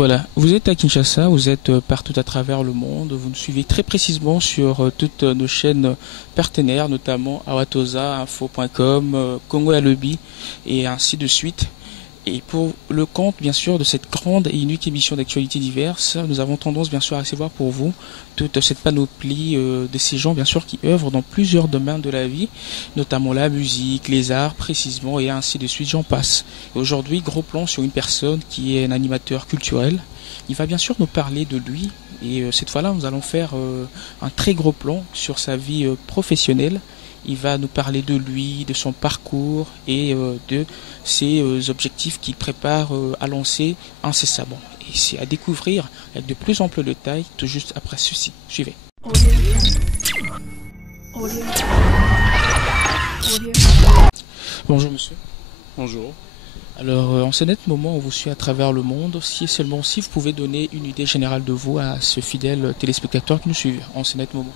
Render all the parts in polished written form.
Voilà, vous êtes à Kinshasa, vous êtes partout à travers le monde, vous nous suivez très précisément sur toutes nos chaînes partenaires, notamment Awatosa, Info.com, Congo Alobi et ainsi de suite. Et pour le compte, bien sûr, de cette grande et unique émission d'actualités diverses, nous avons tendance, bien sûr, à recevoir pour vous toute cette panoplie de ces gens, bien sûr, qui œuvrent dans plusieurs domaines de la vie, notamment la musique, les arts, précisément, et ainsi de suite, j'en passe. Et aujourd'hui, gros plan sur une personne qui est un animateur culturel. Il va bien sûr nous parler de lui, et cette fois-là, nous allons faire un très gros plan sur sa vie professionnelle. Il va nous parler de lui, de son parcours et de ses objectifs qu'il prépare à lancer incessamment. Et c'est à découvrir avec de plus amples détails tout juste après ceci. Suivez. Bonjour monsieur. Bonjour. Alors en ce net moment on vous suit à travers le monde, si vous pouvez donner une idée générale de vous à ce fidèle téléspectateur qui nous suit en ce net moment.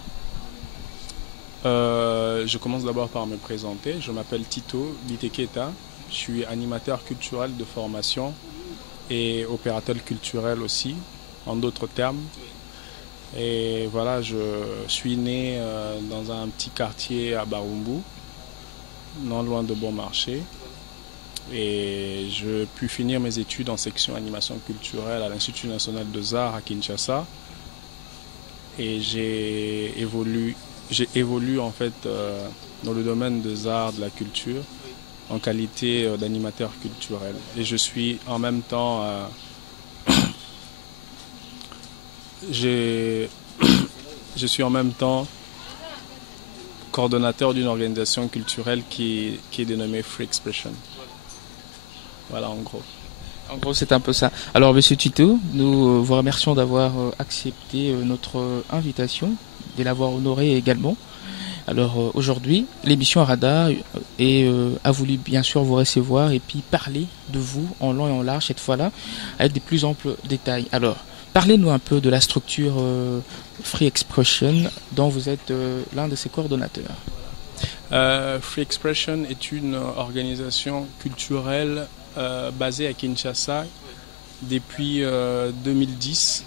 Je commence d'abord par me présenter. Je m'appelle Tito Biteketa. Je suis animateur culturel de formation et opérateur culturel aussi, en d'autres termes. Et voilà, je suis né dans un petit quartier à Barumbu, non loin de Bon Marché. Et je puis finir mes études en section animation culturelle à l'Institut national des arts à Kinshasa. Et j'ai évolué en fait dans le domaine des arts, de la culture, en qualité d'animateur culturel. Et je suis en même temps, je suis en même temps coordonnateur d'une organisation culturelle qui est dénommée Free Expression. Voilà en gros. En gros, c'est un peu ça. Alors, monsieur Tito, nous vous remercions d'avoir accepté notre invitation, de l'avoir honoré également. Alors, aujourd'hui, l'émission Arada a voulu bien sûr vous recevoir et puis parler de vous en long et en large cette fois-là, avec des plus amples détails. Alors, parlez-nous un peu de la structure Free Expression dont vous êtes l'un de ses coordonnateurs. Free Expression est une organisation culturelle basée à Kinshasa depuis 2010,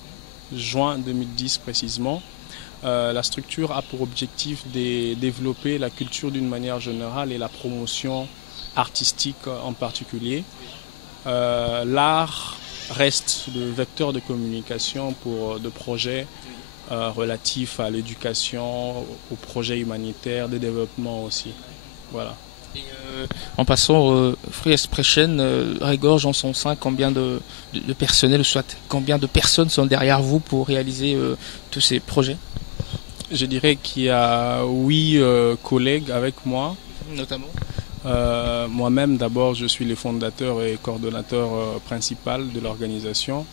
juin 2010 précisément. La structure a pour objectif de développer la culture d'une manière générale et la promotion artistique en particulier. L'art reste le vecteur de communication pour de projets relatifs à l'éducation, aux projets humanitaires, de développement aussi. Voilà. Et en passant, Free Expression regorge en son sein combien de personnel, soit combien de personnes sont derrière vous pour réaliser tous ces projets? Je dirais qu'il y a 8 collègues avec moi. Notamment moi-même, d'abord, je suis le fondateur et coordonnateur principal de l'organisation.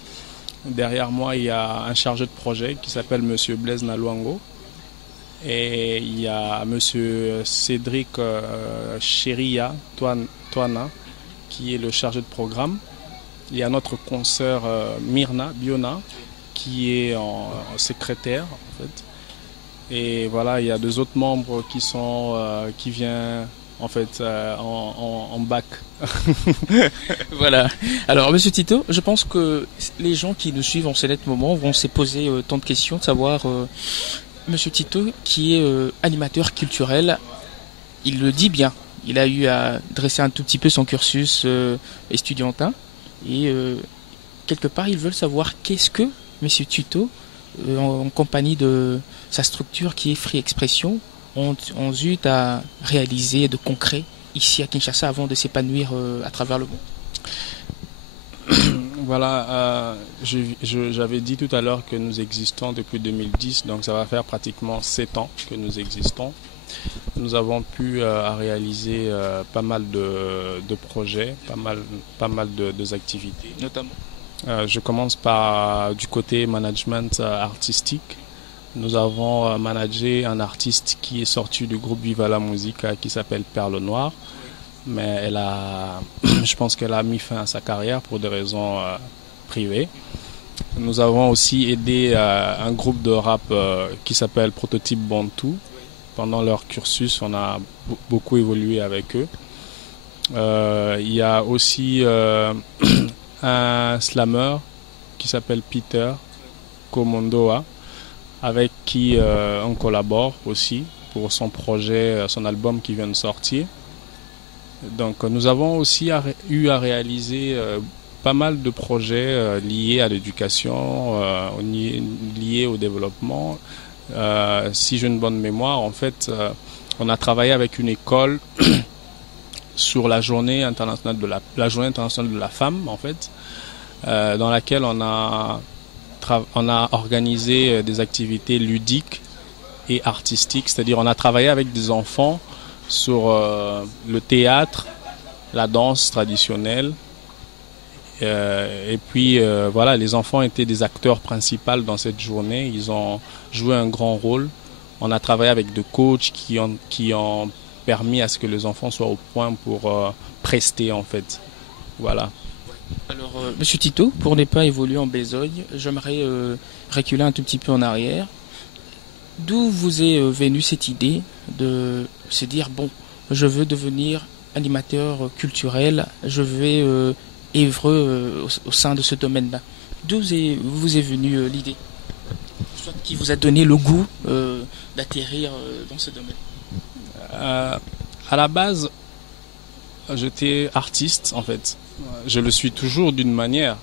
Derrière moi, il y a un chargé de projet qui s'appelle Monsieur Blaise Naluango. Et il y a Monsieur Cédric Cheria Toana, qui est le chargé de programme. Il y a notre consoeur Myrna Biona, qui est en secrétaire, en fait. Et voilà, il y a 2 autres membres qui viennent en fait en bac. Voilà. Alors, monsieur Tito, je pense que les gens qui nous suivent en ce net moment vont se poser tant de questions, de savoir, monsieur Tito, qui est animateur culturel, il le dit bien. Il a eu à dresser un tout petit peu son cursus estudiantin. Et quelque part, ils veulent savoir qu'est-ce que monsieur Tito, en compagnie de sa structure qui est Free Expression, ont eu à réaliser de concret ici à Kinshasa avant de s'épanouir à travers le monde. Voilà, j'avais dit tout à l'heure que nous existons depuis 2010, donc ça va faire pratiquement 7 ans que nous existons. Nous avons pu réaliser pas mal de projets, pas mal de activités. Notamment je commence par du côté management artistique. Nous avons managé un artiste qui est sorti du groupe Viva la Musique qui s'appelle Perle Noire. Mais je pense qu'elle a mis fin à sa carrière pour des raisons privées. Nous avons aussi aidé un groupe de rap qui s'appelle Prototype Bantu. Pendant leur cursus, on a beaucoup évolué avec eux. Il y a aussi un slammer qui s'appelle Peter Komondoa, avec qui on collabore aussi pour son projet, son album qui vient de sortir. Donc nous avons aussi eu à réaliser pas mal de projets liés à l'éducation, liés au développement. Si j'ai une bonne mémoire, en fait, on a travaillé avec une école sur la journée internationale de la femme, en fait, dans laquelle on a organisé des activités ludiques et artistiques, c'est-à-dire on a travaillé avec des enfants sur le théâtre, la danse traditionnelle, et puis voilà, les enfants étaient des acteurs principaux dans cette journée, ils ont joué un grand rôle. On a travaillé avec des coachs qui ont permis à ce que les enfants soient au point pour prester, en fait. Voilà. Alors, Monsieur Tito, pour ne pas évoluer en besogne, j'aimerais reculer un tout petit peu en arrière. D'où vous est venue cette idée de se dire, bon, je veux devenir animateur culturel, je vais œuvrer au sein de ce domaine-là. D'où vous est venue l'idée, soit qui vous a donné le goût d'atterrir dans ce domaine? À la base, j'étais artiste, en fait. Je le suis toujours d'une manière,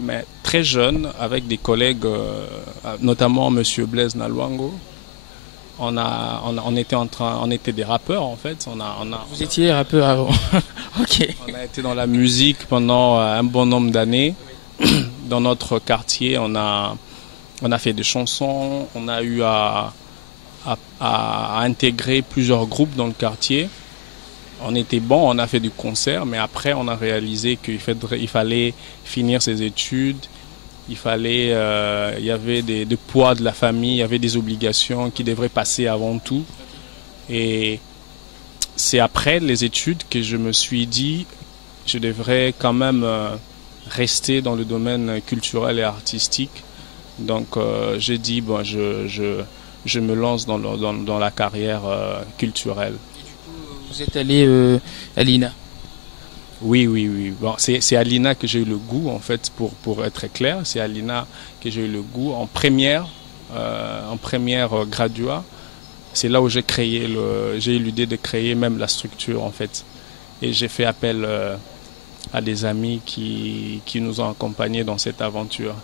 mais très jeune, avec des collègues, notamment Monsieur Blaise Nalwango. On était des rappeurs, en fait. Vous étiez rappeur avant. Ok. On a été dans la musique pendant un bon nombre d'années. Dans notre quartier, on a fait des chansons, on a eu à intégrer plusieurs groupes dans le quartier. On était bon, on a fait du concert, mais après on a réalisé qu'il fallait finir ses études, il y avait des poids de la famille, il y avait des obligations qui devraient passer avant tout. Et c'est après les études que je me suis dit, je devrais quand même rester dans le domaine culturel et artistique. Donc j'ai dit, bon, je me lance dans la carrière culturelle. Vous êtes allé à l'INA? Oui. Bon, c'est à l'INA que j'ai eu le goût, en fait, pour être très clair. C'est à l'INA que j'ai eu le goût en première gradua. C'est là où j'ai eu l'idée de créer même la structure, en fait. Et j'ai fait appel à des amis qui nous ont accompagnés dans cette aventure.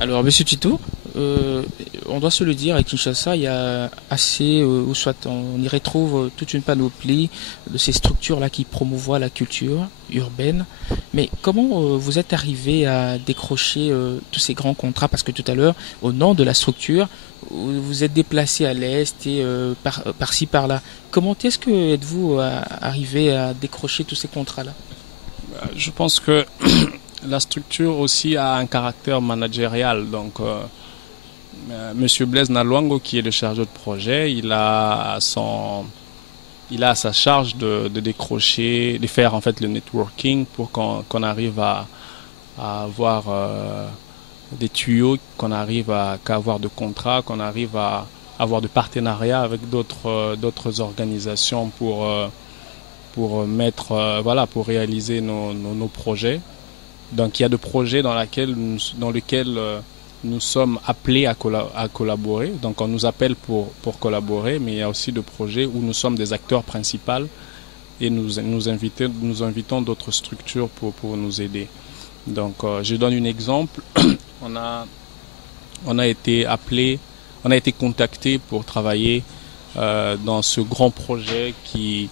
Alors, Monsieur Tito, on doit se le dire, à Kinshasa, il y a assez, ou soit on y retrouve toute une panoplie de ces structures-là qui promouvoient la culture urbaine. Mais comment vous êtes arrivé à décrocher tous ces grands contrats? Parce que tout à l'heure, au nom de la structure, vous êtes déplacé à l'Est et par-ci, par-là. Comment est-ce que êtes-vous arrivé à décrocher tous ces contrats-là? Je pense que la structure aussi a un caractère managérial. Donc, Monsieur Blaise Nalwango, qui est le chargé de projet, il a à sa charge de décrocher, de faire en fait le networking pour qu'on arrive à avoir des tuyaux, qu'on arrive à avoir de contrats, qu'on arrive à avoir de partenariats avec d'autres organisations pour réaliser nos projets. Donc il y a des projets dans lesquels nous sommes appelés à collaborer. Donc on nous appelle pour collaborer, mais il y a aussi des projets où nous sommes des acteurs principaux et nous invitons d'autres structures pour nous aider. Donc je donne un exemple. On a été contacté pour travailler dans ce grand projet qui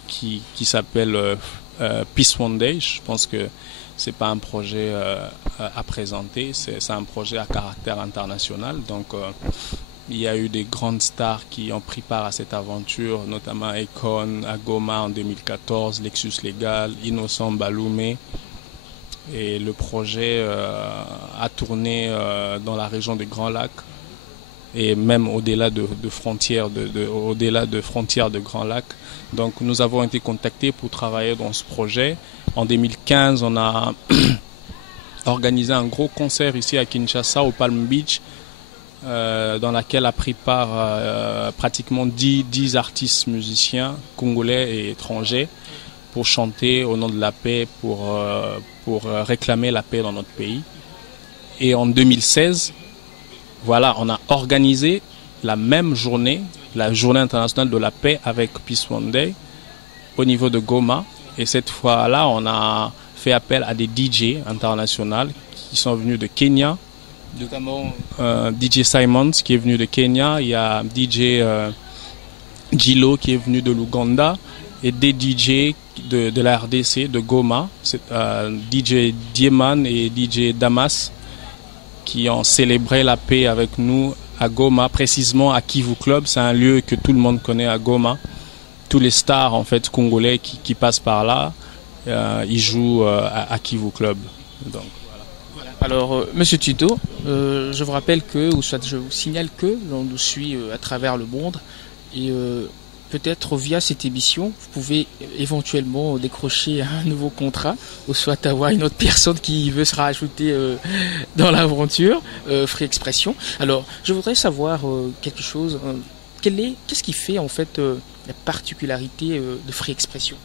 s'appelle Peace One Day. Je pense que c'est pas un projet à présenter, c'est un projet à caractère international. Donc il y a eu des grandes stars qui ont pris part à cette aventure, notamment Akon, Agoma en 2014, Lexus Legal, Innocent Baloumé. Et le projet a tourné dans la région des Grands Lacs et même au-delà de frontières de Grands Lacs. Donc nous avons été contactés pour travailler dans ce projet. En 2015, on a organisé un gros concert ici à Kinshasa, au Palm Beach, dans laquelle a pris part pratiquement 10 artistes musiciens congolais et étrangers pour chanter au nom de la paix, pour réclamer la paix dans notre pays. Et en 2016, voilà, on a organisé la même journée, la journée internationale de la paix avec Peace One Day au niveau de Goma. Et cette fois-là, on a fait appel à des DJ internationaux qui sont venus de Kenya. Notamment DJ Simons qui est venu de Kenya. Il y a DJ Gilo qui est venu de l'Ouganda. Et des DJ de la RDC, de Goma. DJ Dieman et DJ Damas qui ont célébré la paix avec nous à Goma, précisément à Kivu Club. C'est un lieu que tout le monde connaît à Goma. Tous les stars en fait congolais qui passent par là, ils jouent à Kivu Club. Donc, voilà. Alors, Monsieur Tito, je vous rappelle que, ou soit je vous signale que l'on nous suit à travers le monde et peut-être via cette émission, vous pouvez éventuellement décrocher un nouveau contrat ou soit avoir une autre personne qui veut se rajouter dans l'aventure Free Expression. Alors, je voudrais savoir quelque chose. Qu'est-ce qui fait en fait la particularité de Free Expression?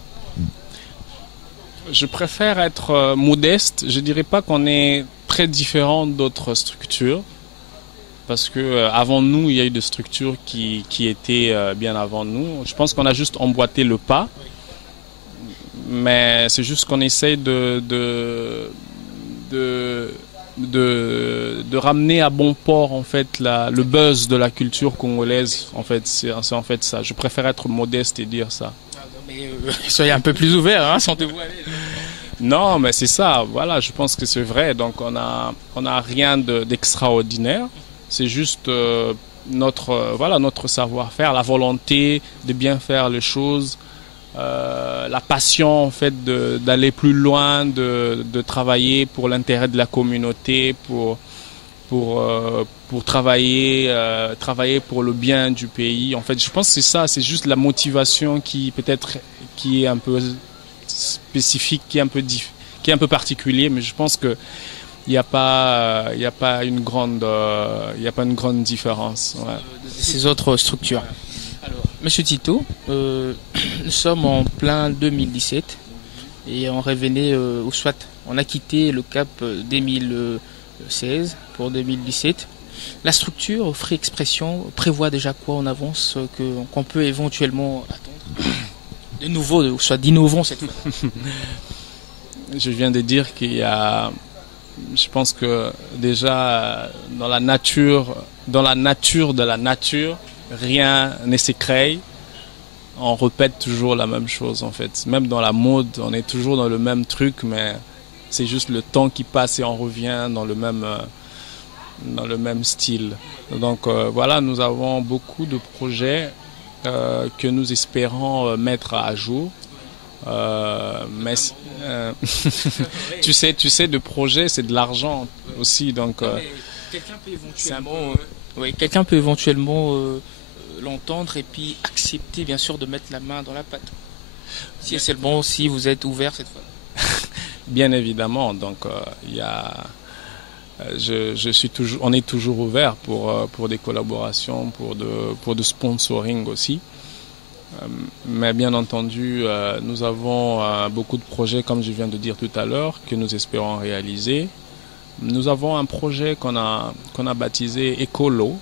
Je préfère être modeste. Je dirais pas qu'on est très différent d'autres structures. Parce que avant nous, il y a eu des structures qui étaient bien avant nous. Je pense qu'on a juste emboîté le pas, mais c'est juste qu'on essaye de ramener à bon port en fait le buzz de la culture congolaise. En fait, c'est en fait ça. Je préfère être modeste et dire ça. Mais soyez un peu plus ouvert, hein, sentez-vous aller. Non, mais c'est ça. Voilà, je pense que c'est vrai. Donc on a rien d'extraordinaire. C'est juste notre savoir-faire, la volonté de bien faire les choses, la passion en fait d'aller plus loin, de travailler pour l'intérêt de la communauté, pour travailler pour le bien du pays. En fait, je pense que c'est ça, c'est juste la motivation qui est un peu spécifique, qui est un peu particulier, mais je pense que il n'y a pas une grande différence. Ouais. Ces autres structures. Alors, Monsieur Tito, nous sommes en plein 2017 et on revenait, ou soit on a quitté le cap 2016 pour 2017. La structure Free Expression prévoit déjà quoi en avance qu'on peut éventuellement attendre de nouveau, ou soit d'innovant cette fois? Je viens de dire qu'il y a... Je pense que déjà dans la nature de la nature, rien ne s'écrée. On répète toujours la même chose en fait. Même dans la mode, on est toujours dans le même truc, mais c'est juste le temps qui passe et on revient dans le même style. Donc voilà, nous avons beaucoup de projets que nous espérons mettre à jour. Mais tu sais, de projet, c'est de l'argent aussi, donc quelqu'un peut éventuellement l'entendre et puis accepter bien sûr de mettre la main dans la pâte. Si c'est bon, si vous êtes ouvert cette fois. Bien évidemment, donc on est toujours ouvert pour des collaborations, pour de sponsoring aussi. Mais bien entendu, nous avons beaucoup de projets, comme je viens de dire tout à l'heure, que nous espérons réaliser. Nous avons un projet qu'on a baptisé Écolo.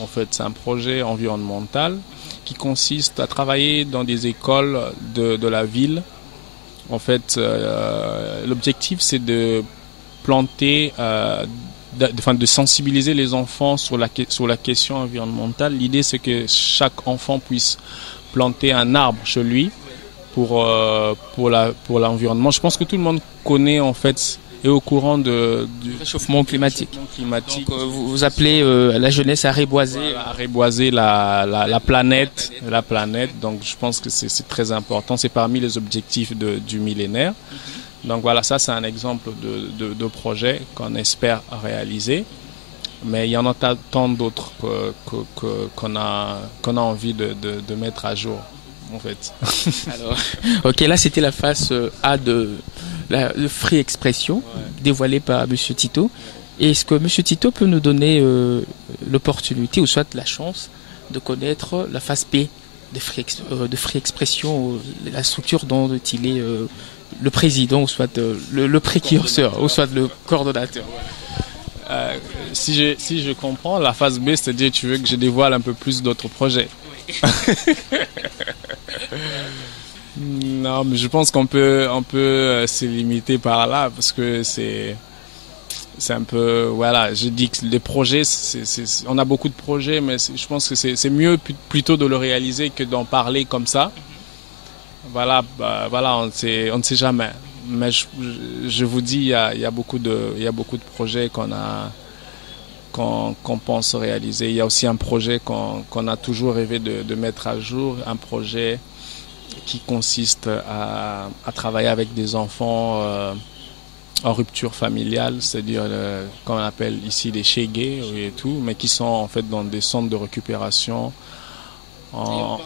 En fait, c'est un projet environnemental qui consiste à travailler dans des écoles de la ville. En fait, l'objectif, c'est de planter, de sensibiliser les enfants sur la question environnementale. L'idée, c'est que chaque enfant puisse planter un arbre chez lui pour l'environnement. Je pense que tout le monde connaît en fait est au courant du réchauffement climatique. Donc vous appelez la jeunesse à reboiser, la planète. Donc je pense que c'est très important. C'est parmi les objectifs du millénaire. Donc voilà, ça c'est un exemple de projet qu'on espère réaliser. Mais il y en a tant d'autres qu'on a envie de mettre à jour, en fait. Alors, ok, là c'était la phase A de Free Expression, dévoilée par Monsieur Tito. Et est-ce que Monsieur Tito peut nous donner l'opportunité, ou soit la chance, de connaître la phase B de Free Expression, la structure dont il est le président, ou soit le précurseur, ou soit le coordonnateur? Si je comprends, la phase B, c'est-à-dire tu veux que je dévoile un peu plus d'autres projets. Non, mais je pense qu'on peut se limiter par là parce que c'est un peu, voilà, je dis que les projets, on a beaucoup de projets, mais je pense que c'est mieux plutôt de le réaliser que d'en parler comme ça. Voilà, voilà, on ne sait jamais. Mais je vous dis, il y a beaucoup de projets qu'on pense réaliser. Il y a aussi un projet qu'on a toujours rêvé de mettre à jour, un projet qui consiste à travailler avec des enfants en rupture familiale, c'est-à-dire qu'on appelle ici des chégués et tout, mais qui sont en fait dans des centres de récupération. En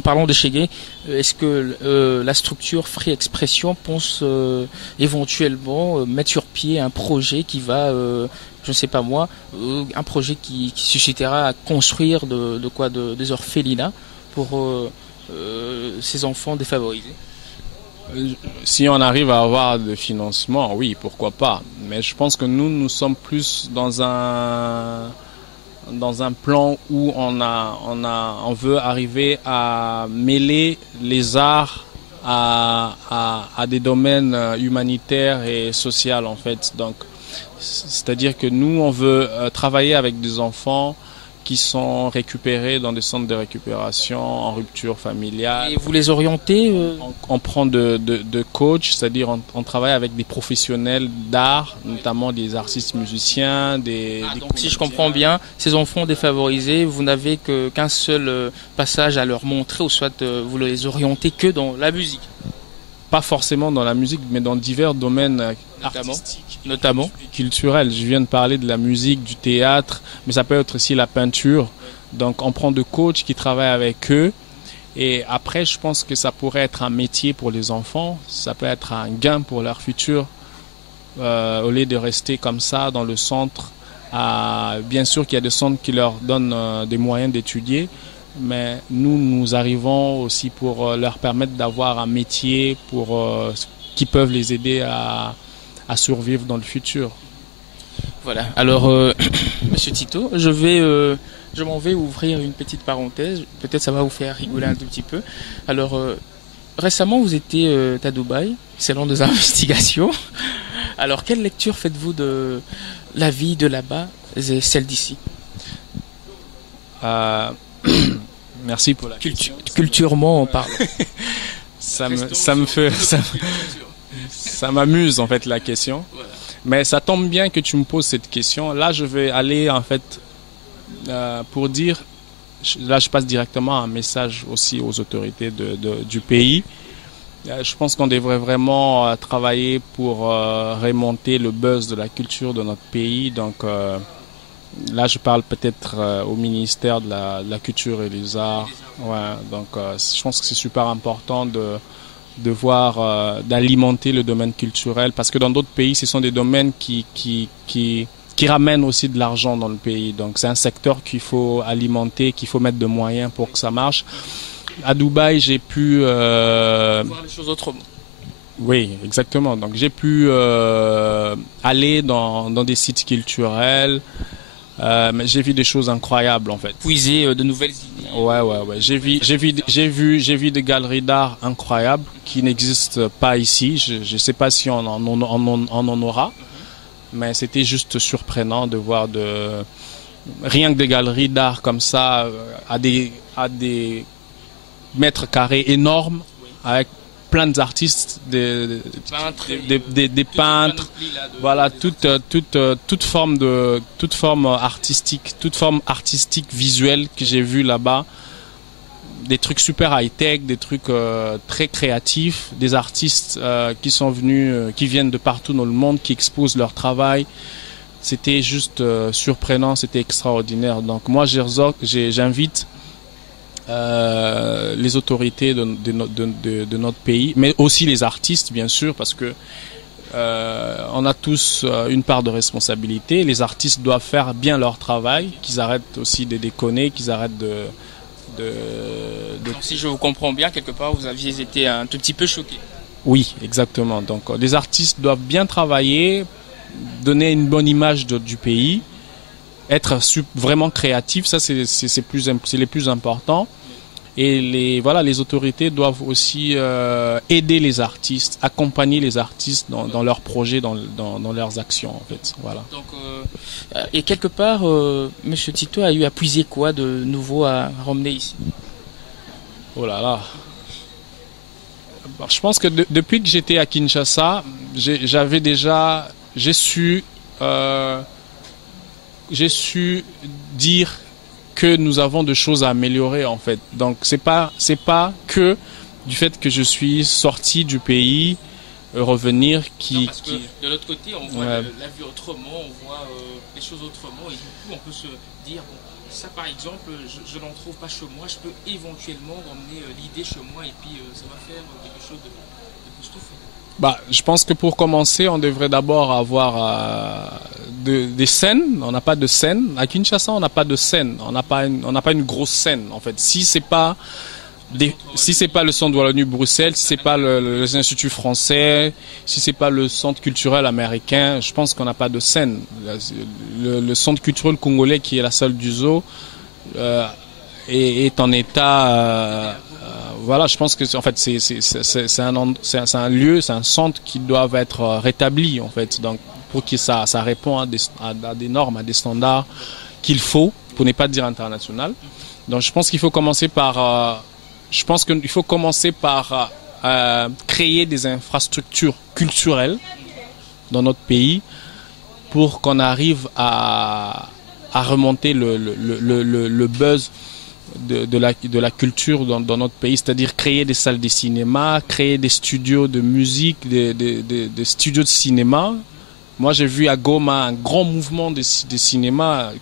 parlant de Chegué, est-ce que la structure Free Expression pense éventuellement mettre sur pied un projet qui va, je ne sais pas moi, un projet qui suscitera à construire des orphelinats pour ces enfants défavorisés? Si on arrive à avoir de financement, oui, pourquoi pas. Mais je pense que nous sommes plus dans un plan où on veut arriver à mêler les arts à des domaines humanitaires et sociaux en fait. Donc, c'est-à-dire que nous, on veut travailler avec des enfants qui sont récupérés dans des centres de récupération en rupture familiale. Et vous les orientez On prend de coach, c'est-à-dire on travaille avec des professionnels d'art, notamment des artistes musiciens, des donc si je comprends bien, ces enfants défavorisés, vous n'avez qu'un seul passage à leur montrer, ou soit vous les orientez que dans la musique? Pas forcément dans la musique, mais dans divers domaines artistiques, notamment culturels. Je viens de parler de la musique, du théâtre, mais ça peut être aussi la peinture. Donc on prend de coachs qui travaillent avec eux. Et après, je pense que ça pourrait être un métier pour les enfants. Ça peut être un gain pour leur futur, au lieu de rester comme ça dans le centre. Bien sûr qu'il y a des centres qui leur donnent des moyens d'étudier. Mais nous arrivons aussi pour leur permettre d'avoir un métier qui peuvent les aider à survivre dans le futur. Voilà. Alors, Monsieur Tito, je m'en vais ouvrir une petite parenthèse. Peut-être ça va vous faire rigoler un tout petit peu. Alors, récemment, vous étiez à Dubaï, selon nos investigations. Alors, quelle lecture faites-vous de la vie de là-bas et celle d'ici? Merci pour la question. Culturellement, on parle. Ça m'amuse en fait la question. Voilà. Mais ça tombe bien que tu me poses cette question. Là, je vais aller en fait pour dire. Là, je passe directement un message aussi aux autorités du pays. Je pense qu'on devrait vraiment travailler pour remonter le buzz de la culture de notre pays. Donc là, je parle peut-être au ministère de la Culture et des Arts. Ouais, donc, je pense que c'est super important d'alimenter le domaine culturel, parce que dans d'autres pays, ce sont des domaines qui ramènent aussi de l'argent dans le pays. Donc, c'est un secteur qu'il faut alimenter, qu'il faut mettre de moyens pour que ça marche. À Dubaï, j'ai pu voir les choses autrement. Oui, exactement. Donc, j'ai pu aller dans des sites culturels. Mais j'ai vu des choses incroyables en fait. Puiser de nouvelles idées. Ouais. J'ai vu des galeries d'art incroyables qui n'existent pas ici. Je sais pas si on en aura, mais c'était juste surprenant de voir rien que des galeries d'art comme ça à des mètres carrés énormes avec plein d'artistes, des peintres, voilà, toute forme artistique visuelle que j'ai vue là-bas, des trucs super high-tech, des trucs très créatifs, des artistes qui sont venus, qui viennent de partout dans le monde, qui exposent leur travail. C'était juste surprenant, c'était extraordinaire. Donc moi, j'invite les autorités de notre pays, mais aussi les artistes bien sûr, parce que on a tous une part de responsabilité. Les artistes doivent faire bien leur travail, qu'ils arrêtent aussi de déconner, qu'ils arrêtent Donc, si je vous comprends bien, quelque part vous aviez été un tout petit peu choqué. Oui, exactement. Donc les artistes doivent bien travailler donner une bonne image du pays, être vraiment créatif, ça c'est les plus importants. Et les autorités doivent aussi aider les artistes, accompagner les artistes dans leurs projets, dans leurs actions en fait. Voilà. Donc, et quelque part, Monsieur Tito a eu à puiser quoi de nouveau à ramener ici? Oh là là. Je pense que depuis que j'étais à Kinshasa, j'ai su dire que nous avons de choses à améliorer en fait. Donc c'est pas que du fait que je suis sorti du pays revenir non, parce que de l'autre côté on voit la vie autrement, on voit les choses autrement et du coup on peut se dire bon, ça par exemple je n'en trouve pas chez moi, je peux éventuellement ramener l'idée chez moi et puis ça va faire quelque chose de Bah, je pense que pour commencer, on devrait d'abord avoir des scènes. On n'a pas de scène. À Kinshasa, on n'a pas de scène. On n'a pas une grosse scène, en fait. Si c'est pas le centre de Wallonie Bruxelles, si c'est pas les instituts français, si c'est pas le centre culturel américain, je pense qu'on n'a pas de scène. Le centre culturel congolais, qui est la salle du zoo, est en état. Voilà, je pense que en fait c'est un lieu, c'est un centre qui doit être rétabli en fait. Donc pour que ça répond à des normes, à des standards qu'il faut, pour ne pas dire international. Donc je pense qu'il faut commencer par créer des infrastructures culturelles dans notre pays pour qu'on arrive à remonter le buzz de la culture dans notre pays, c'est-à-dire créer des salles de cinéma, créer des studios de musique, des studios de cinéma. Moi, j'ai vu à Goma un grand mouvement de cinéma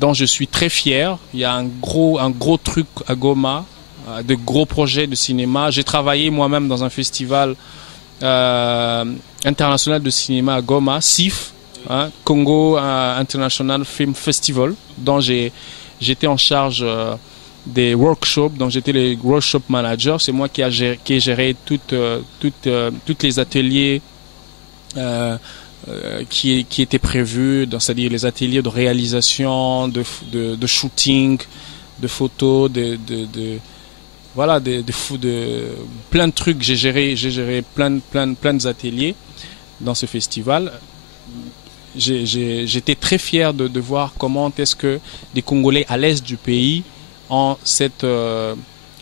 dont je suis très fier. Il y a un gros truc à Goma, de gros projets de cinéma. J'ai travaillé moi-même dans un festival international de cinéma à Goma, CIF, Congo International Film Festival, dont j'étais en charge des workshops, donc j'étais le workshop manager. C'est moi qui ai géré toutes les ateliers qui étaient prévus, c'est-à-dire les ateliers de réalisation, de shooting, de photos, voilà, de plein de trucs. J'ai géré plein d'ateliers dans ce festival. J'étais très fier de voir comment est-ce que des Congolais à l'est du pays ont cette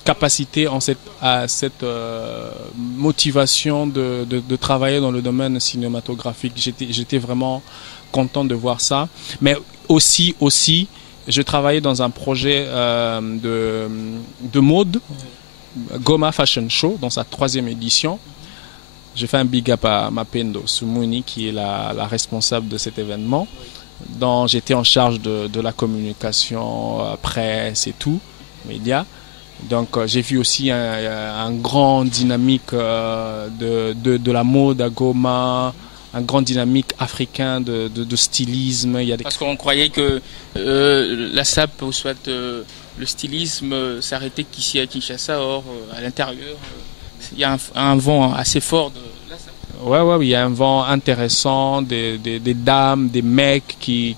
capacité, ont cette motivation de travailler dans le domaine cinématographique. J'étais vraiment content de voir ça. Mais aussi, je travaillais dans un projet de mode, Goma Fashion Show, dans sa 3e édition. J'ai fait un big up à Mapendo Sumuni, qui est la responsable de cet événement, dont j'étais en charge de la communication, presse et tout, médias. Donc j'ai vu aussi un grand dynamique de la mode à Goma, un grand dynamique africain de stylisme. Parce qu'on croyait que la SAP ou soit le stylisme s'arrêtait qu'ici à Kinshasa, or à l'intérieur. Il y a un vent assez fort de la SAP. Ouais, il y a un vent intéressant, des dames, des mecs qui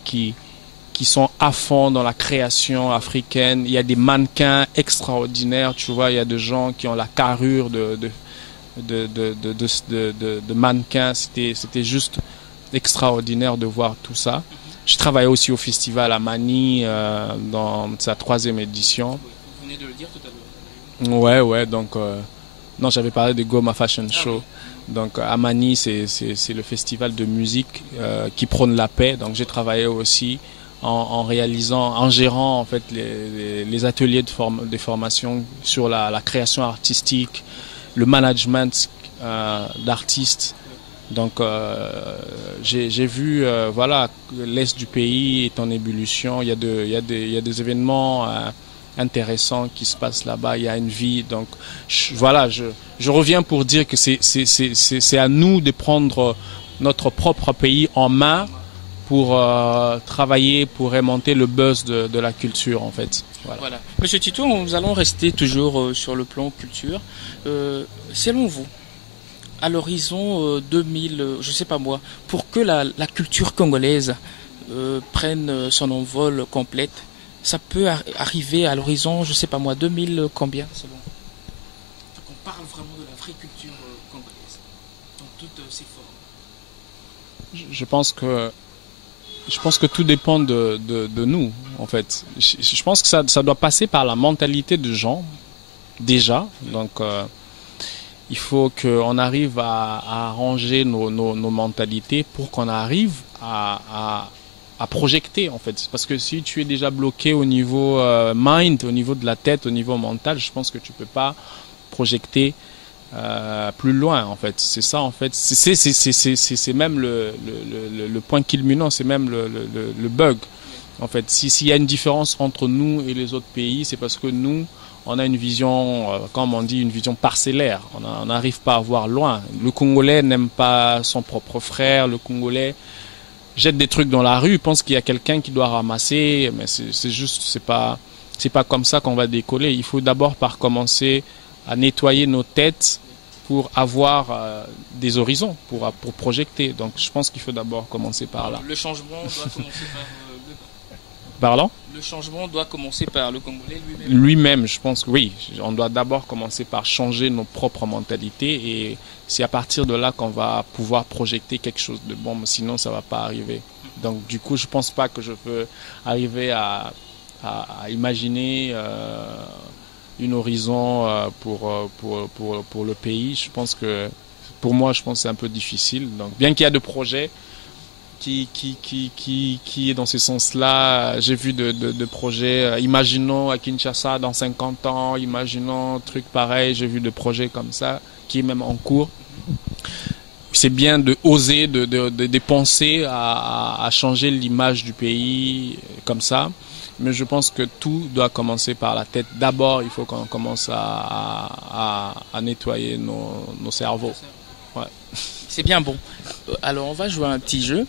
sont à fond dans la création africaine. Il y a des mannequins extraordinaires, tu vois, il y a des gens qui ont la carrure de mannequins. C'était juste extraordinaire de voir tout ça. Je travaillais aussi au festival à Mani dans sa 3e édition. Vous venez de le dire tout à l'heure. Ouais, donc non, j'avais parlé de Goma Fashion Show. Donc à Mani, c'est le festival de musique qui prône la paix. Donc j'ai travaillé aussi en gérant en fait les ateliers de formation sur la création artistique, le management d'artistes. Donc j'ai vu voilà, l'est du pays est en ébullition. Il y a des événements intéressants qui se passent là-bas. Il y a une vie. Donc je reviens pour dire que c'est à nous de prendre notre propre pays en main pour travailler, pour remonter le buzz de la culture en fait. Voilà. Monsieur Tito, nous allons rester toujours sur le plan culture. Selon vous, à l'horizon 2000, je sais pas moi, pour que la culture congolaise prenne son envol complète, ça peut arriver à l'horizon, je sais pas moi, 2000 combien selon vous? On parle vraiment de la vraie culture congolaise, dans toutes ses formes. Je pense que tout dépend de nous, en fait. Je pense que ça doit passer par la mentalité de gens, déjà. Donc, il faut qu'on arrive à arranger nos mentalités pour qu'on arrive à projeter, en fait. Parce que si tu es déjà bloqué au niveau mind, au niveau de la tête, au niveau mental, je pense que tu peux pas projeter plus loin, en fait. C'est ça, en fait. C'est même le point culminant, c'est même le bug. En fait, s'il y a une différence entre nous et les autres pays, c'est parce que nous, on a une vision, comme on dit, une vision parcellaire. On n'arrive pas à voir loin. Le Congolais n'aime pas son propre frère. Le Congolais jette des trucs dans la rue, pense qu'il y a quelqu'un qui doit ramasser, mais c'est pas comme ça qu'on va décoller. Il faut d'abord commencer à nettoyer nos têtes pour avoir des horizons, pour projeter. Donc je pense qu'il faut d'abord commencer par là. Le changement doit commencer par Pardon ? Le changement doit commencer par le Congolais lui-même. Lui-même, je pense que oui. On doit d'abord commencer par changer nos propres mentalités et c'est à partir de là qu'on va pouvoir projeter quelque chose de bon, sinon ça ne va pas arriver. Donc du coup, je ne pense pas que je peux arriver à imaginer une horizon pour le pays. Je pense que pour moi, je pense que c'est un peu difficile. Donc bien qu'il y a des projets qui est dans ce sens-là. J'ai vu de projets, imaginons à Kinshasa dans 50 ans, imaginons truc pareil, j'ai vu de projets comme ça, qui est même en cours. C'est bien de oser, de penser à changer l'image du pays comme ça, mais je pense que tout doit commencer par la tête. D'abord, il faut qu'on commence à nettoyer nos cerveaux. Ouais. C'est bien bon. Alors on va jouer à un petit jeu.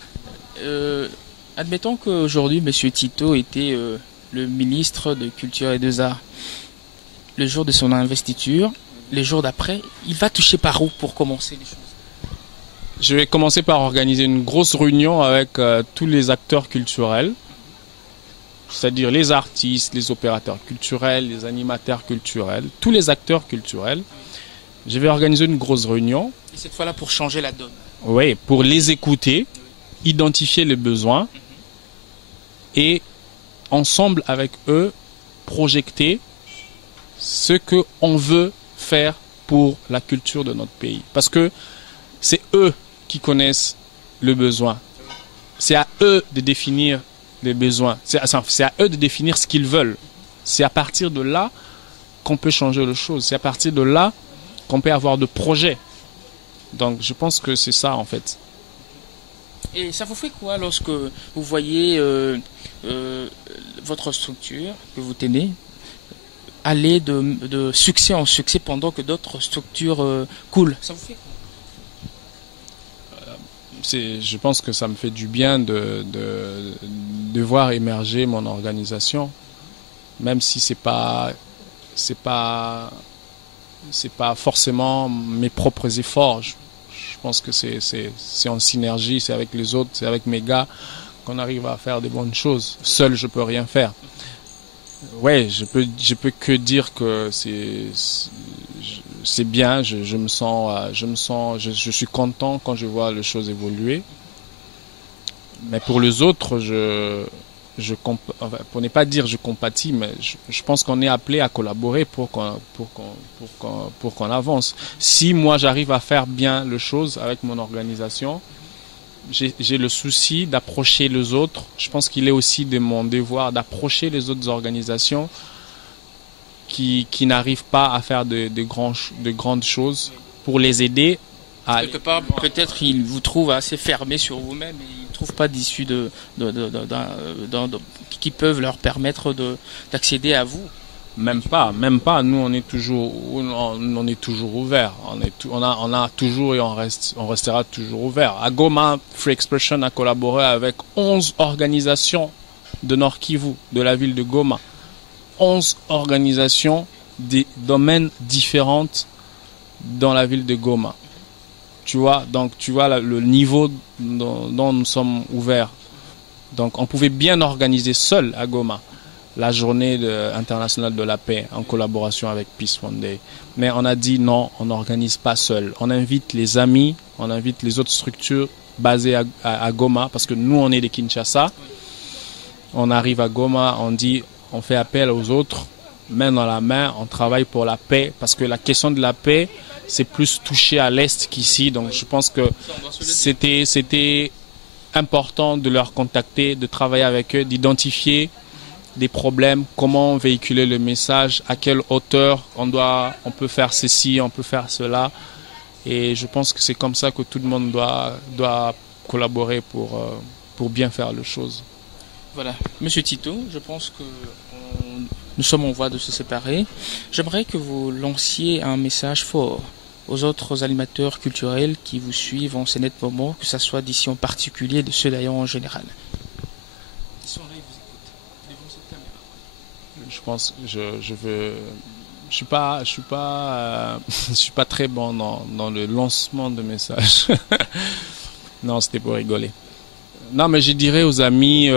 Admettons qu'aujourd'hui, M. Tito était le ministre de Culture et des Arts. Le jour de son investiture, les jours d'après, il va toucher par où pour commencer les choses? Je vais commencer par organiser une grosse réunion avec tous les acteurs culturels, c'est-à-dire les artistes, les opérateurs culturels, les animateurs culturels, tous les acteurs culturels. Je vais organiser une grosse réunion. Et cette fois-là pour changer la donne. Oui, pour les écouter, identifier les besoins et ensemble avec eux projeter ce qu'on veut faire pour la culture de notre pays. Parce que c'est eux qui connaissent le besoin. C'est à eux de définir les besoins. C'est à eux de définir ce qu'ils veulent. C'est à partir de là qu'on peut changer les choses. C'est à partir de là qu'on peut avoir de projets. Donc je pense que c'est ça en fait. Et ça vous fait quoi lorsque vous voyez votre structure que vous tenez aller de succès en succès pendant que d'autres structures coulent? Ça vous fait quoi? Je pense que ça me fait du bien de voir émerger mon organisation, même si c'est pas forcément mes propres efforts. Je pense que c'est en synergie, c'est avec les autres, c'est avec mes gars qu'on arrive à faire des bonnes choses. Seul, je peux rien faire. Ouais, je peux que dire que c'est bien. Je suis content quand je vois les choses évoluer. Mais pour les autres, pour ne pas dire je compatis, mais je pense qu'on est appelé à collaborer pour qu'on avance. Si moi j'arrive à faire bien les choses avec mon organisation, j'ai le souci d'approcher les autres. Je pense qu'il est aussi de mon devoir d'approcher les autres organisations qui n'arrivent pas à faire de grandes choses pour les aider. Quelque part, peut-être ils vous trouvent assez fermés sur vous-même et ils ne trouvent pas d'issue qui peuvent leur permettre d'accéder à vous. Même pas. Nous, on est toujours ouvert. On a toujours et on restera toujours ouvert. À Goma, Free Expression a collaboré avec 11 organisations de Nord Kivu, de la ville de Goma. 11 organisations des domaines différents dans la ville de Goma. Tu vois, donc tu vois le niveau dont nous sommes ouverts. Donc on pouvait bien organiser seul à Goma la journée internationale de la paix en collaboration avec Peace One Day. Mais on a dit non, on n'organise pas seul. On invite les amis, on invite les autres structures basées à Goma, parce que nous on est de Kinshasa. On arrive à Goma, on dit, on fait appel aux autres, main dans la main, on travaille pour la paix, parce que la question de la paix, c'est plus touché à l'Est qu'ici. Donc je pense que c'était important de leur contacter, de travailler avec eux, d'identifier des problèmes, comment véhiculer le message, à quelle hauteur on peut faire ceci, on peut faire cela. Et je pense que c'est comme ça que tout le monde doit collaborer pour bien faire les choses. Voilà. Monsieur Tito, je pense que nous sommes en voie de se séparer. J'aimerais que vous lanciez un message fort aux autres animateurs culturels qui vous suivent en ces nets moments, que ce soit d'ici en particulier, de ceux d'ailleurs en général. Ils sont là, ils vous écoutent. Devant cette caméra. Je pense que je suis pas très bon dans le lancement de messages. Non, c'était pour rigoler. Non, mais je dirais aux amis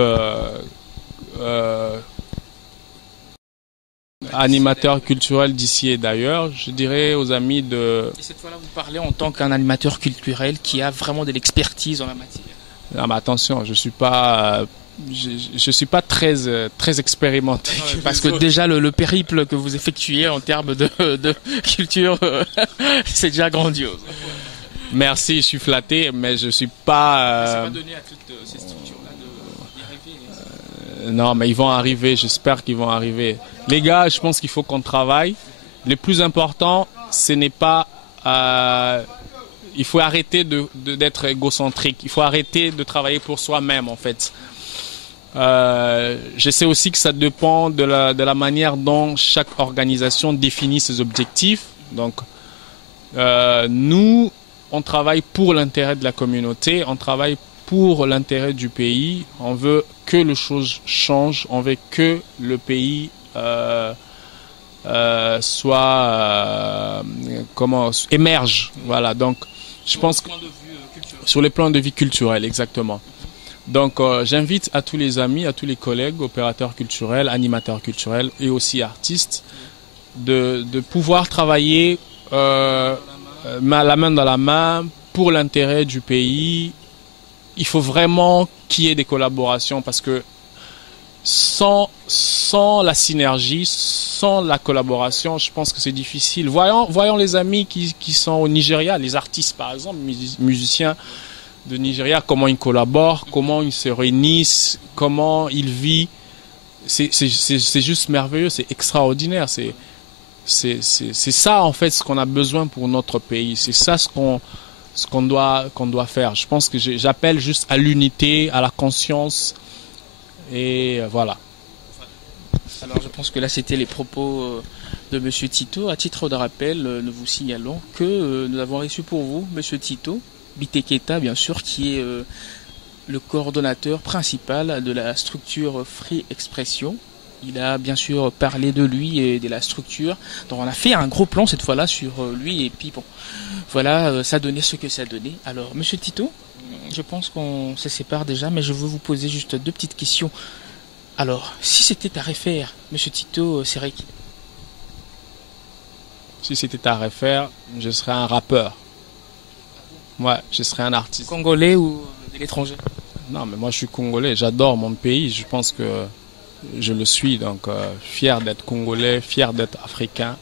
animateurs culturels d'ici et d'ailleurs, je dirais aux amis de... Et cette fois-là, vous parlez en tant qu'un animateur culturel qui a vraiment de l'expertise en la matière. Non, mais attention, je suis pas très expérimenté. Parce que déjà le périple que vous effectuez en termes de culture, c'est déjà grandiose. Merci, je suis flatté, mais je suis pas... C'est pas donné à toutes ces structures-là d'y arriver. Non, mais ils vont arriver, j'espère qu'ils vont arriver. Les gars, je pense qu'il faut qu'on travaille. Le plus important, ce n'est pas... il faut arrêter d'être égocentrique. Il faut arrêter de travailler pour soi-même, en fait. Je sais aussi que ça dépend de la manière dont chaque organisation définit ses objectifs. Donc, nous, on travaille pour l'intérêt de la communauté, on travaille pour l'intérêt du pays. On veut que les choses changent, on veut que le pays émerge. Voilà. Donc, je pense que sur le plan de vie culturel, exactement. Donc, j'invite à tous les amis, à tous les collègues, opérateurs culturels, animateurs culturels et aussi artistes de pouvoir travailler la main dans la main pour l'intérêt du pays. Il faut vraiment qu'il y ait des collaborations parce que sans la synergie, sans la collaboration, je pense que c'est difficile. Voyons les amis qui sont au Nigeria, les artistes par exemple, musiciens de Nigeria, comment ils collaborent, comment ils se réunissent, comment ils vivent. C'est juste merveilleux, c'est extraordinaire. C'est ça en fait ce qu'on a besoin pour notre pays. C'est ça ce qu'on doit faire. Je pense que j'appelle juste à l'unité, à la conscience et voilà. Alors je pense que là c'était les propos de Monsieur Tito. À titre de rappel, nous vous signalons que nous avons reçu pour vous Monsieur Tito Biteketa, bien sûr, qui est le coordonnateur principal de la structure Free Expression. Il a bien sûr parlé de lui et de la structure. Donc on a fait un gros plan cette fois-là sur lui et puis bon, voilà, ça donnait ce que ça donnait. Alors Monsieur Tito, je pense qu'on se sépare déjà, mais je veux vous poser juste deux petites questions. Alors, si c'était à refaire, Monsieur Tito, c'est qui? Si c'était à refaire, je serais un rappeur. Ouais, je serais un artiste. Congolais ou de l'étranger? Non, mais moi je suis congolais, j'adore mon pays, je pense que je le suis, donc fier d'être congolais, fier d'être africain,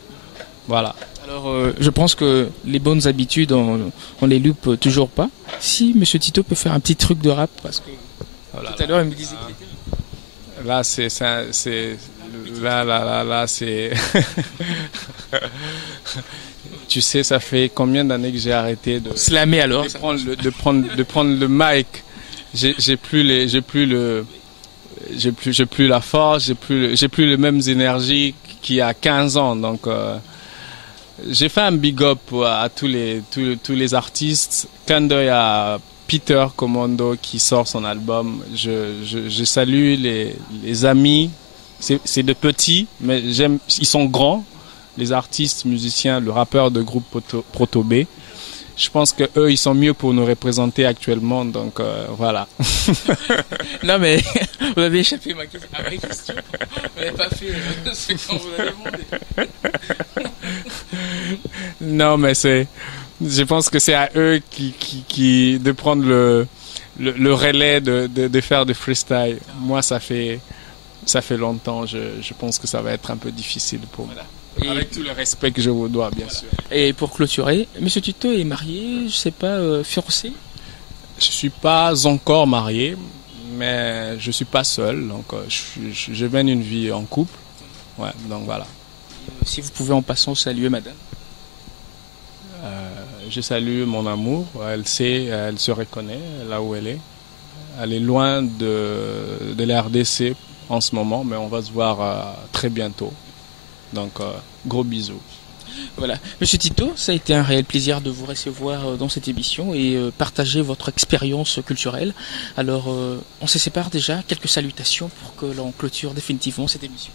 voilà. Alors je pense que les bonnes habitudes, on les loupe toujours pas. Si Monsieur Tito peut faire un petit truc de rap, parce que voilà, tout à l'heure il me disait qu'il était... Là, c'est... Là, c'est... Tu sais, ça fait combien d'années que j'ai arrêté de... Slammer alors. De prendre le mic. J'ai plus la force, j'ai plus les mêmes énergies qu'il y a 15 ans. Donc, j'ai fait un big up à tous les artistes. Clin d'œil à Peter Commando qui sort son album. Je salue les amis. C'est de petits, mais ils sont grands. Les artistes, musiciens, le rappeur de groupe Proto B. je pense qu'eux, ils sont mieux pour nous représenter actuellement. Donc voilà. Non mais vous avez échappé à ma question. Vous n'avez pas fait ce qu'on vous a demandé. Non, mais je pense que c'est à eux de prendre le relais de faire du freestyle. Moi, ça fait longtemps. Je pense que ça va être un peu difficile pour moi. Et avec tout le respect que je vous dois, bien sûr. Et pour clôturer, Monsieur Tito est marié, je sais pas, fiancé? Je suis pas encore marié, mais je suis pas seul. Donc, je mène une vie en couple. Ouais, donc voilà. Si vous pouvez en passant saluer madame. Je salue mon amour. Elle sait, elle se reconnaît là où elle est. Elle est loin de la RDC en ce moment, mais on va se voir très bientôt. Donc, gros bisous. Voilà. Monsieur Tito, ça a été un réel plaisir de vous recevoir dans cette émission et partager votre expérience culturelle. Alors, on se sépare déjà. Quelques salutations pour que l'on clôture définitivement cette émission.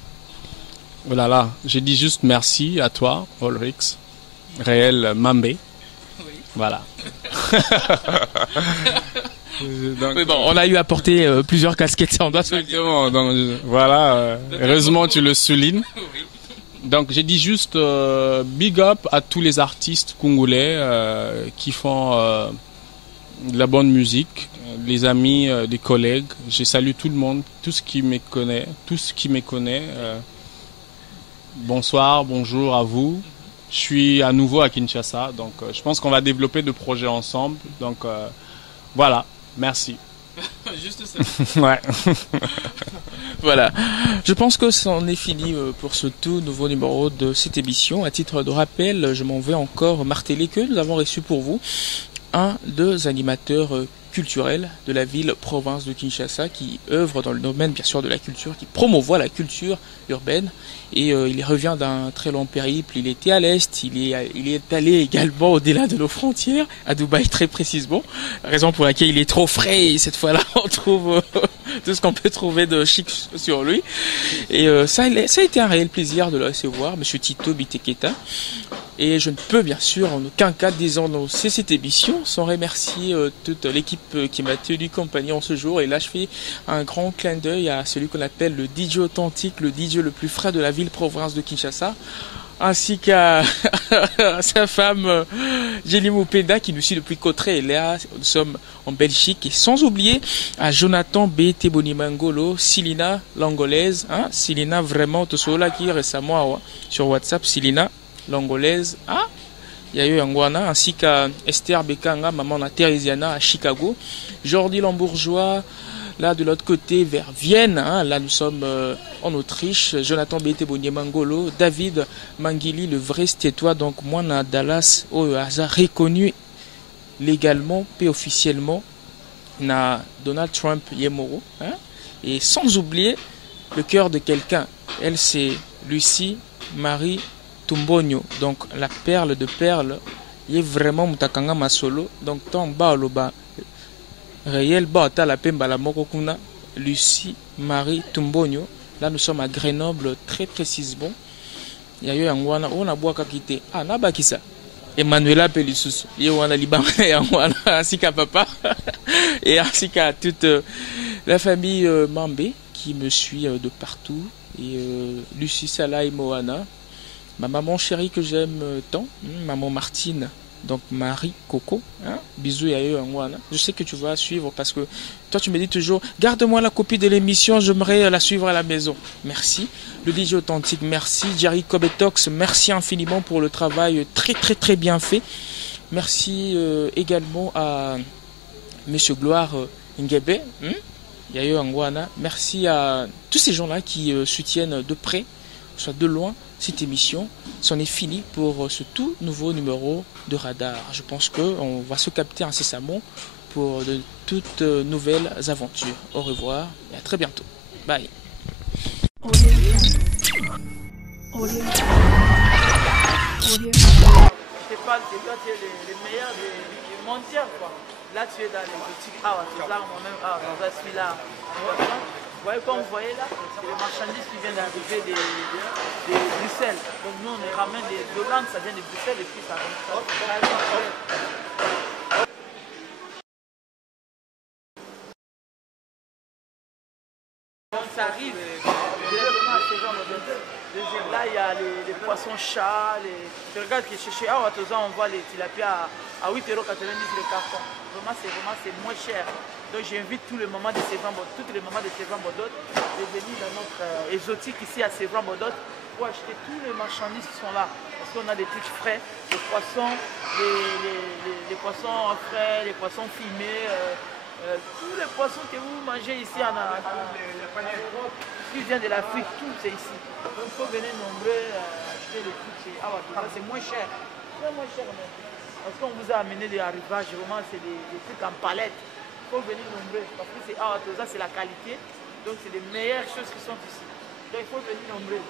Voilà, là, j'ai dit juste merci à toi, Ulrix, réel Mambé. Oui. Voilà. Donc, oui, bon, on a eu à porter plusieurs casquettes, on doit se le dire. Exactement, donc voilà, heureusement tu le soulignes. Oui. Donc j'ai dit juste big up à tous les artistes congolais qui font de la bonne musique, les amis, les collègues. Je salue tout le monde, tout ce qui me connaît. Bonsoir, bonjour à vous. Je suis à nouveau à Kinshasa, donc je pense qu'on va développer de projets ensemble. Donc voilà, merci. Juste ça. Ouais. Voilà. Je pense que c'en est fini pour ce tout nouveau numéro de cette émission. À titre de rappel, je m'en vais encore marteler que nous avons reçu pour vous deux animateurs culturels de la ville-province de Kinshasa qui œuvrent dans le domaine bien sûr de la culture, qui promouvoient la culture urbaine. Et il revient d'un très long périple. Il était à l'Est, il est allé également au-delà de nos frontières, à Dubaï très précisément. Raison pour laquelle il est trop frais et cette fois-là on trouve tout ce qu'on peut trouver de chic sur lui. Et ça a été un réel plaisir de le recevoir, Monsieur Tito Biteketa. Et je ne peux bien sûr en aucun cas désannoncer cette émission sans remercier toute l'équipe qui m'a tenu compagnie en ce jour. Et là je fais un grand clin d'œil à celui qu'on appelle le DJ authentique, le DJ le plus frais de la ville-province de Kinshasa, ainsi qu'à sa femme Jenny Moupenda qui nous suit depuis Cotré et là nous sommes en Belgique, et sans oublier à Jonathan B.T. Bonimangolo, Silina l'angolaise, Silina vraiment Tosola qui récemment sur WhatsApp, Silina l'angolaise, il y a eu Angwana, ainsi qu'à Esther Bekanga, maman na Thérésiana à Chicago, Jordi Lambourgeois là de l'autre côté vers Vienne, là nous sommes en Autriche, Jonathan B.T. Boniemangolo, David Mangili, le vrai stétois, donc moi na Dallas au hasard reconnu légalement et officiellement na Donald Trump Yemoro, et sans oublier le cœur de quelqu'un, elle c'est Lucie Marie Tumbonio, donc la perle de perles, il est vraiment Mutakanga Masolo, donc tant bas au bas réel bata la pemba la moko kuna Lucie Marie Tumbonio. Là nous sommes à Grenoble très précisément. Il y a eu un wana on a boaka quitté na bakisa Emmanuela Pelisusu wana libanga wana ainsi qu'à papa et ainsi qu'à toute la famille Mambé qui me suit de partout, et Lucie Salah et Moana, ma maman chérie que j'aime tant, maman Martine, donc Marie Coco, bisous à eux, je sais que tu vas suivre parce que toi tu me dis toujours garde-moi la copie de l'émission, j'aimerais la suivre à la maison. Merci. Le DJ authentique, merci. Jerry Kobetox, merci infiniment pour le travail très très très bien fait. Merci également à Monsieur Gloire Ngebe, Yayo Angwana. Merci à tous ces gens-là qui soutiennent de près, soit de loin, cette émission. C'en est fini pour ce tout nouveau numéro de Radar. Je pense qu'on va se capter incessamment pour de toutes nouvelles aventures. Au revoir et à très bientôt. Bye. Je te parle de toi, tu es le meilleur des montiers, quoi. Là, tu es dans les boutiques moi-même, dans celui-là. Vous voyez, comme vous voyez là, c'est les marchandises qui viennent d'arriver de Bruxelles. Donc nous, on les ramène d'Hollande, ça vient de Bruxelles et puis ça Donc ça arrive directement à ces gens. Deuxième, là, il y a les poissons chats. Je regarde que chez Awatosa, on voit les tilapias à 8,90 € le carton. Vraiment, c'est moins cher. Donc j'invite tous les mamans de Sévan Bodot, toutes les mamans de Sévan Bodot de venir dans notre exotique ici à Sévan Bodot pour acheter tous les marchandises qui sont là. Parce qu'on a des trucs frais, les poissons, les poissons frais, les poissons fumés. Tous les poissons que vous mangez ici en Europe, qui vient de l'Afrique, tout c'est ici. Donc il faut venir nombreux acheter les trucs chez Awatosa, c'est moins cher. C'est moins cher même. Parce qu'on vous a amené des arrivages, vraiment c'est des trucs en palette. Il faut venir nombreux. Parce que c'est Awatosa, c'est la qualité. Donc c'est les meilleures choses qui sont ici. Donc il faut venir nombreux.